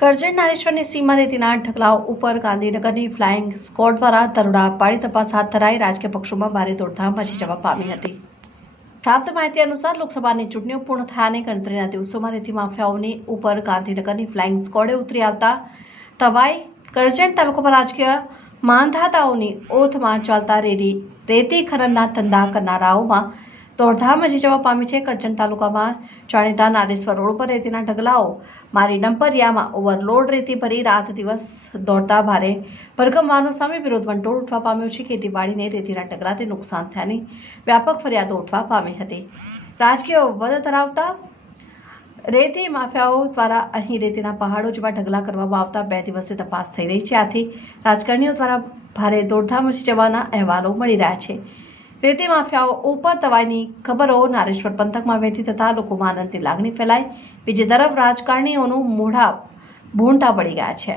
કરજણ નારેશ્વરની સીમા રેતીના ઢગલાઓ ઉપર ગાંધીનગરની flying squad દ્વારા દરોડા પાડી તપાસ હાથ ધરાઈ રાજકીય પક્ષોમાં ભારે દોડધામ મચી જવા પામી હતી. પ્રાપ્ત માહિતી અનુસાર લોકસભાની ચૂંટણીઓ પૂર્ણ થયાની ગણતરીના દિવસોમાં રેતી માફિયાઓની ઉપર ગાંધીનગરની ફ્લાઇંગ સ્કોડે ઉતરી આવતા તવાઈ કરજણ તાલુકામાં રાજકીય માંધાતાઓની ઓથમાં ચાલતા રેડી રેતી ખનનના ધંધા કરનારાઓમાં દોડધામ મચી જવા પામી છે કરજણ તાલુકામાં. જાણીતા નારેશ્વર રોડ પર રેતીના ઢગલાઓ મારી ડમ્પરિયામાં ઓવરલોડ રેતી ભરી રાત દિવસ દોડતા ભારે ભરગમ સામે વિરોધ વંટોળ ઉઠવા પામ્યો છે. ખેતીવાડીને રેતીના ઢગલાથી નુકસાન થયાની વ્યાપક ફરિયાદો ઉઠવા પામી હતી. રાજકીય વધ ધરાવતા રેતી માફિયાઓ દ્વારા અહીં રેતીના પહાડો જેવા ઢગલા કરવામાં આવતા બે દિવસે તપાસ થઈ રહી છે. આથી રાજકારણીઓ દ્વારા ભારે દોડધામ જવાના અહેવાલો મળી રહ્યા છે. રેતી માફિયાઓ ઉપર તવાઈની ખબરો નારેશ્વર પંથકમાં વહેતી થતાં લોકોમાં આનંદની લાગણી ફેલાઈ. બીજી તરફ રાજકારણીઓનું મોઢા ભૂંટા પડી ગયા છે.